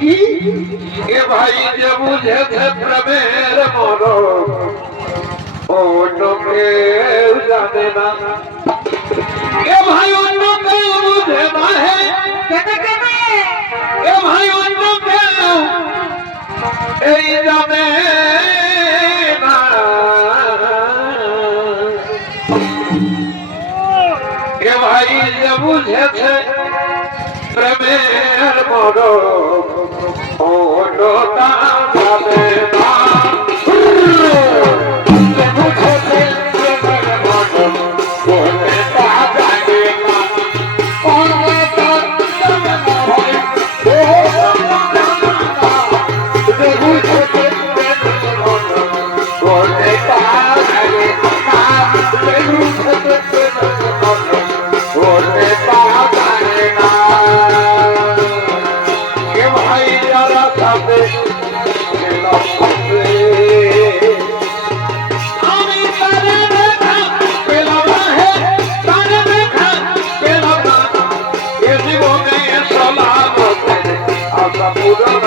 की ए भाई जब मुझे थे प्रमेर मोरो ओनो के जाने ना। ए भाई ओनो के मुझे बाहे कहते कहते ए भाई ओनो के ए जाने ना। ए भाई जब मुझे थे প্রেমের মরম ও vamos mudando.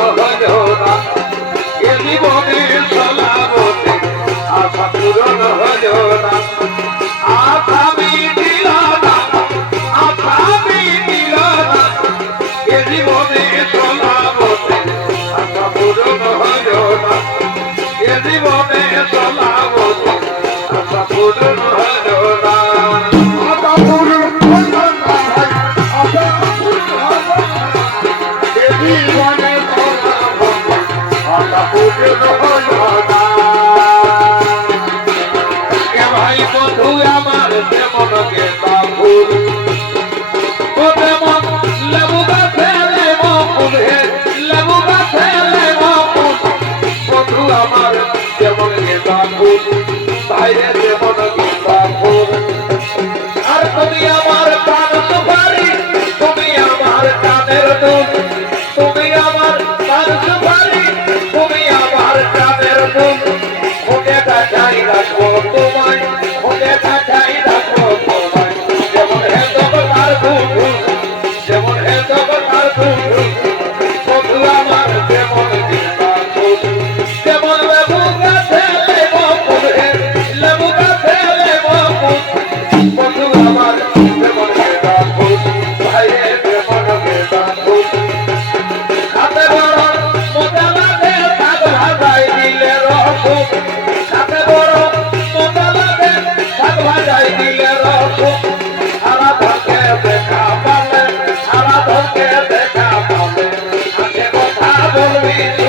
Yeah.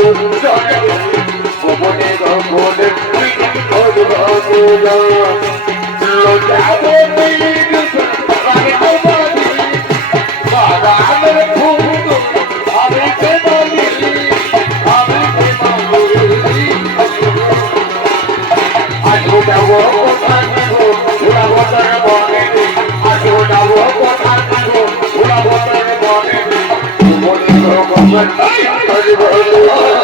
গোপনে গোপনে লজ্জা হলে